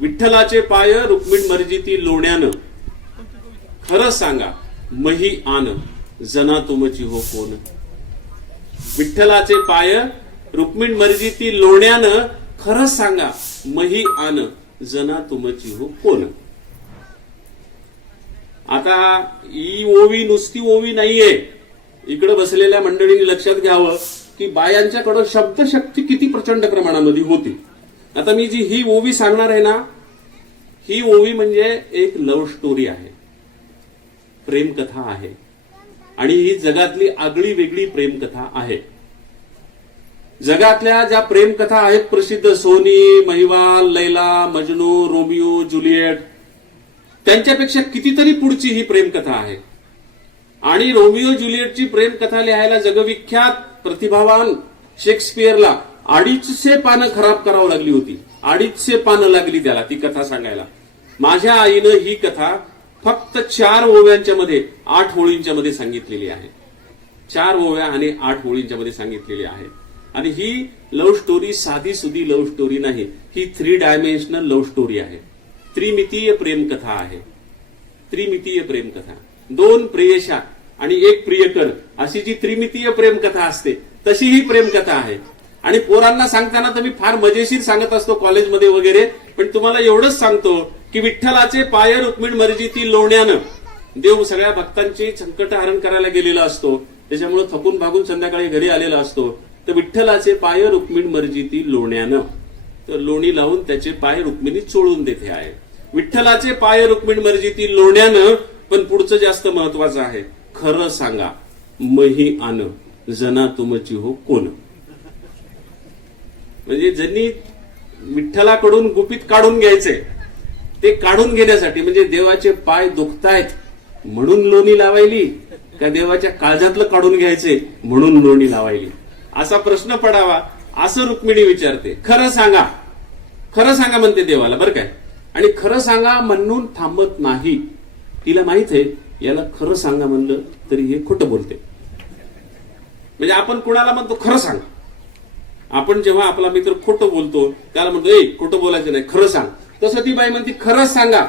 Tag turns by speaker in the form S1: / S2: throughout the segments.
S1: विठ्ठलाचे पाय रुक्मिण मर्जिती लोण्यानं. खरं सांगा मही आन जना तुमची हो कोण? विठ्ठलाचे पाय रुक्मिण मर्जिती लोण्यानं खरं सांगा मही आन जना तुमची हो कोण? आता ही ओवी नुसती ओवी नाहीये. इकडे बसलेल्या मंडळींनी लक्षात घ्यावं की बायांच्याकडं शब्दशक्ती किती प्रचंड प्रमाणामध्ये होती. आता मी जी ही ओवी सांगणार आहे ना ही ओवी म्हणजे एक लव्ह स्टोरी आहे. प्रेमकथा आहे. आणि ही जगातली आगळी वेगळी प्रेमकथा आहे. जगातल्या ज्या प्रेमकथा आहेत प्रसिद्ध सोनी महिवाल लैला मजनू रोमिओ जुलिएट त्यांच्यापेक्षा कितीतरी पुढची ही प्रेमकथा आहे. आणि रोमिओ ज्युलिएटची प्रेमकथा लिहायला जगविख्यात प्रतिभावान शेक्सपियरला अडीचशे पानं खराब करावं लागली होती. अडीचशे पानं लागली त्याला ती कथा सांगायला. माझ्या आईनं ही कथा फक्त चार ओव्यांच्या मध्ये आठ होळींच्या मध्ये सांगितलेली आहे. चार ओव्या आणि आठ ओळींच्या मध्ये सांगितलेली आहे. आणि ही लव्ह स्टोरी साधी सुधी लव्ह स्टोरी नाही. ही थ्री डायमेन्शनल लव्ह स्टोरी आहे. त्रिमितीय प्रेमकथा आहे. त्रिमितीय प्रेमकथा दोन प्रेयशा आणि एक प्रियकर अशी जी त्रिमितीय प्रेमकथा असते तशी ही प्रेमकथा आहे. आणि पोरांना सांगताना तर मी फार मजेशीर सांगत असतो कॉलेजमध्ये वगैरे पण तुम्हाला एवढंच सांगतो की विठ्ठलाचे पाय रुक्मिण मर्जीती लोण्यानं देव सगळ्या भक्तांची संकट हरण करायला गेलेला असतो. त्याच्यामुळे थकून भागून संध्याकाळी घरी आलेला असतो. तर विठ्ठलाचे पाय रुक्मिण मर्जीती लोण्यानं. तर लोणी लावून त्याचे पाय रुक्मिणी चोळून देते आहे. विठ्ठलाचे पाय रुक्मिण मर्जीती लोण्यानं पण पुढचं जास्त महत्वाचं आहे. खरं सांगा मही आन जना तुमची हो कोण? म्हणजे ज्यांनी विठ्ठलाकडून गुपित काढून घ्यायचे ते काढून घेण्यासाठी म्हणजे देवाचे पाय दुखतायत म्हणून लोणी लावायली का देवाच्या काळजातलं काढून घ्यायचे म्हणून लोणी लावायली? असा प्रश्न पडावा असं रुक्मिणी विचारते. खरं सांगा खरं सांगा म्हणते देवाला बरं काय? आणि खरं सांगा म्हणून थांबत नाही. तिला माहीत आहे याला खरं सांगा म्हणलं तरी हे खोटं बोलते. म्हणजे आपण कुणाला म्हणतो खरं सांगा. आपण जेव्हा आपला मित्र खोटं बोलतो त्याला म्हणतो ए खोटं बोलायचं नाही खरं सांग. तसं ती बाई म्हणते खरंच सांगा.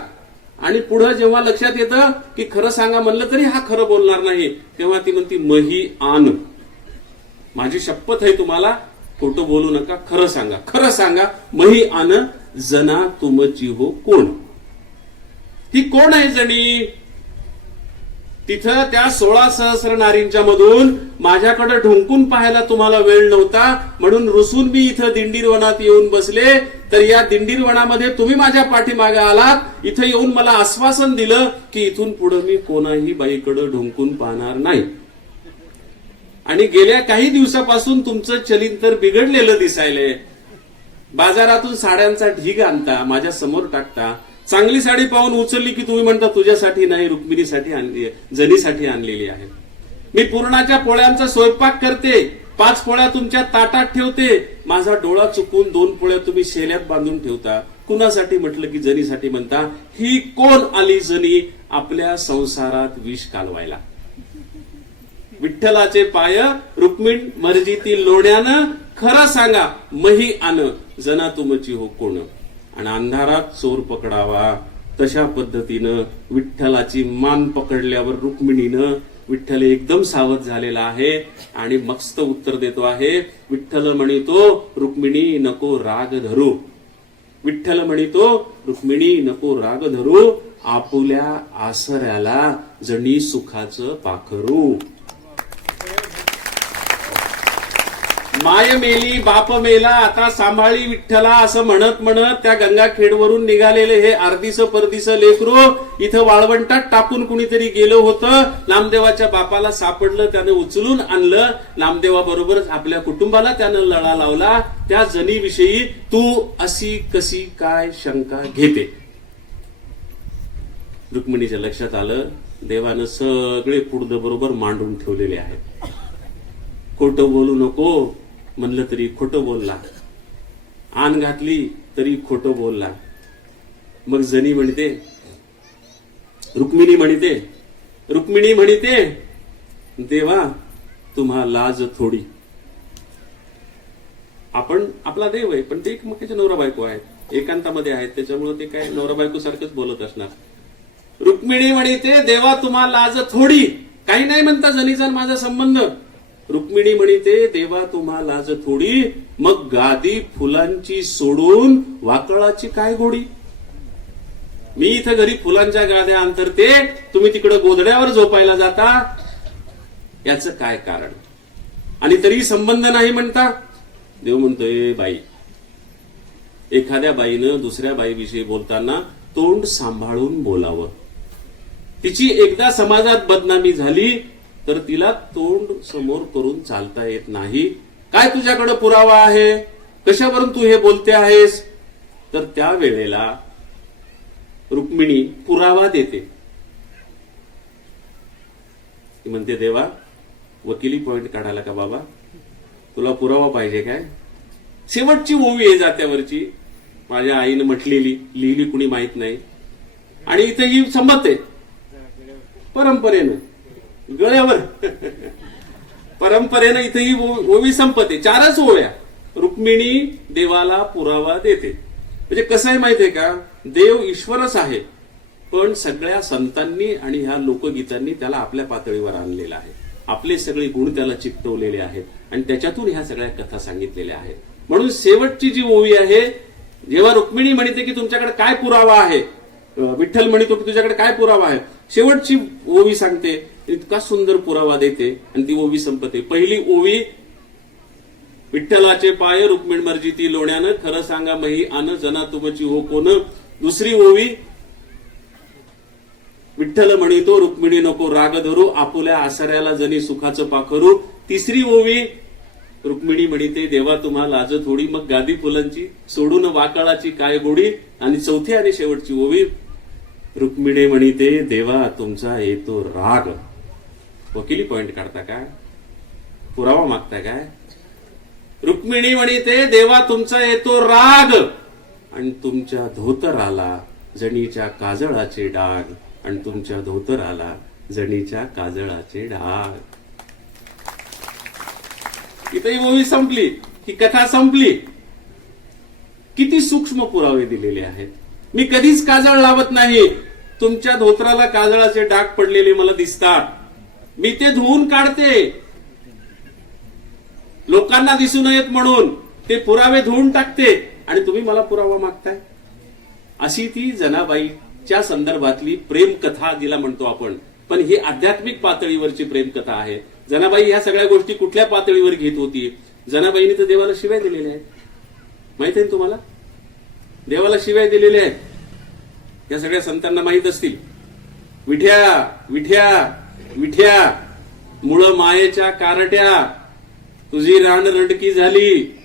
S1: आणि पुढं जेव्हा लक्षात येतं की खरं सांगा म्हणलं तरी हा खरं बोलणार नाही तेव्हा ती म्हणती मही आन. माझी शपथ आहे तुम्हाला खोटं बोलू नका खरं सांगा. खरं सांगा मही आन जना तुमची हो कोण? ती कोण आहे जणी? तिथं त्या सोळा सहस्र नारींच्या मधून माझ्याकडे ढुंकून पाहायला तुम्हाला वेळ नव्हता. म्हणून रुसून मी इथं दिंडीरवनात येऊन बसले. तर या दिंडीरवनामध्ये तुम्ही माझ्या पाठीमागे आलात. इथं येऊन मला आश्वासन दिलं की इथून पुढे मी कोणाही बाईकडे ढुंकून पाहणार नाही. आणि गेल्या काही दिवसापासून तुमचं चलिन तर बिघडलेलं दिसायलंय. बाजारातून साड्यांचा ढीग आणता माझ्यासमोर टाकता. चांगली साडी पाहून उचलली की तुम्ही म्हणता तुझ्यासाठी नाही रुक्मिणीसाठी आणली आहे, जनीसाठी आणलेली आहे. मी पूर्णाच्या पोळ्यांचा स्वयंपाक करते पाच पोळ्या तुमच्या ताटात ठेवते. माझा डोळा चुकून दोन पोळ्या तुम्ही शेल्यात बांधून ठेवता. कुणासाठी म्हटलं की जनीसाठी म्हणता ही कोण आली जनी आपल्या संसारात विष कालवायला? विठ्ठलाचे पाय रुक्मिण मर्जीतील लोण्यानं खरं सांगा मही आन जना तुमची हो कोण? आणि अंधारात चोर पकडावा. तशा पद्धतीनं विठ्ठलाची मान पकडल्यावर रुक्मिणीनं विठ्ठल एकदम सावध झालेला आहे आणि मस्त उत्तर देतो आहे. विठ्ठल म्हणतो रुक्मिणी नको राग धरू. विठ्ठल म्हणतो रुक्मिणी नको राग धरू. आपुल्या आसऱ्याला जणी सुखाचं पाखरू. माय मेली बाप मेला आता सांभाळी विठ्ठला असं म्हणत म्हणत त्या गंगाखेडवरून निघालेले हे अर्धीस परदिस लेकरू इथं वाळवंटात टाकून कुणीतरी गेलं होतं. नामदेवाच्या बापाला सापडलं त्याने उचलून आणलं. नामदेवाबरोबरच आपल्या कुटुंबाला त्यानं लळा लावला. त्या जनीविषयी तू अशी कशी काय शंका घेते? रुक्मिणीच्या लक्षात आलं देवानं सगळे पुडद बरोबर मांडून ठेवलेले आहेत. खोटं बोलू नको. म्हणलं तरी खोटं बोलला आण घातली तरी खोटं बोलला मग जनी म्हणते रुक्मिणी म्हणते रुक्मिणी म्हणते देवा तुम्हा लाज थोडी. आपण आपला देव आहे पण ते एकमेकाचे नवरा बायको आहेत. एकांतामध्ये आहेत त्याच्यामुळे ते काय नवरा बायको सारखंच बोलत असणार. रुक्मिणी म्हणते देवा तुम्हा लाज थोडी. काही नाही म्हणता जनीचा माझा संबंध. रुक्मिणी म्हणते देवा तुम्हा लाज थोडी मग गादी फुलांची सोडून वाकळाची काय गोडी? मी इथं घरी फुलांच्या गाद्या अंतरते तुम्ही तिकडे गोधड्यावर झोपायला जाता. याचं काय कारण? आणि तरी संबंध नाही म्हणता? देव म्हणतोय बाई एखाद्या बाईनं दुसऱ्या बाईविषयी बोलताना तोंड सांभाळून बोलावं. तिची एकदा समाजात बदनामी झाली तर तिला तोंड समोर करून चालता येत नाही. काय तुझ्याकडे पुरावा आहे? कशावरून तू हे बोलते आहेस? तर त्या वेळेला रुक्मिणी पुरावा देते. ती म्हणते देवा वकिली पॉइंट काढायला का बाबा? तुला पुरावा पाहिजे काय? शेवटची ओवी आहे जात्यावरची. माझ्या आईनं म्हटलेली लिहिली कुणी माहीत नाही. आणि इथे ही संमत आहे. परंपरेनं. गळ्यावर परंपरेनं इथे ही ओवी संपते. चारच ओव्या रुक्मिणी देवाला पुरावा देते. म्हणजे कसं आहे माहितीये का? देव ईश्वरच आहे. पण सगळ्या संतांनी आणि ह्या लोकगीतांनी त्याला आपल्या पातळीवर आणलेला आहे. आपले सगळे गुण त्याला चिकटवलेले आहेत. आणि त्याच्यातून ह्या सगळ्या कथा सांगितलेल्या आहेत. म्हणून शेवटची जी ओवी आहे जेव्हा रुक्मिणी म्हणते की तुमच्याकडे काय पुरावा आहे? विठ्ठल म्हणतो की तुझ्याकडे काय पुरावा आहे? शेवटची ओवी सांगते. इतका सुंदर पुरावा देते आणि ती ओवी संपते. पहिली ओवी विठ्ठलाचे पाय रुक्मिण मर्जिती लोण्यानं खरं सांगा मही आन जना तुमची हो कोण दुसरी ओवी विठ्ठल म्हणितो रुक्मिणी नको राग धरू आपुल्या आसऱ्याला जनी सुखाचं पाखरू. तिसरी ओवी रुक्मिणी म्हणिते देवा तुम्हा लाज थोडी मग गादी फुलांची सोडून वाकाळाची काय गोडी. आणि चौथी आणि शेवटची ओवी रुक्मिणी म्हणिते देवा तुमचा येतो राग. वकिली पॉइंट काढता काय? पुरावा मागता काय? रुक्मिणी म्हणते देवा तुमचा येतो राग. आणि तुमच्या धोतराला जणीच्या काजळाचे डाग. आणि तुमच्या धोतराला जणीच्या काजळाचे डाग. इथे ही मूवी संपली. ही कथा संपली. किती सूक्ष्म पुरावे दिलेले आहेत. मी कधीच काजळ लावत नाही तुमच्या धोत्राला काजळाचे डाग पडलेले मला दिसतात. मी ते धुवून काढते. लोकांना दिसू नयेत म्हणून ते पुरावे धुवून टाकते. आणि तुम्ही मला पुरावा मागताय? अशी ती जनाबाईच्या संदर्भातली प्रेम कथा जिला म्हणतो आपण. पण ही आध्यात्मिक पातळीवरची प्रेमकथा आहे. जनाबाई ह्या सगळ्या गोष्टी कुठल्या पातळीवर घेत होती? जनाबाईने तर देवाला शिवाय दिलेल्या आहेत. माहीत आहे ना तुम्हाला? देवाला शिवाय दिलेल्या आहेत. या सगळ्या संतांना माहीत असतील. विठ्या विठ्या विठ्या मुळ मायेच्या कारट्या तुझी रान रडकी झाली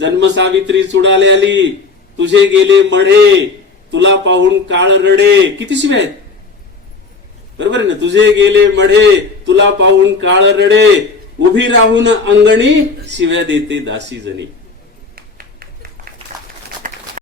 S1: जन्म सावित्री चुडाले आली तुझे गेले मढे तुला पाहून काळ रडे. किती शिव्या आहेत? बरोबर आहे ना? तुझे गेले मढे तुला पाहून काळ रडे. उभी राहून अंगणी शिव्या देते दासी जणी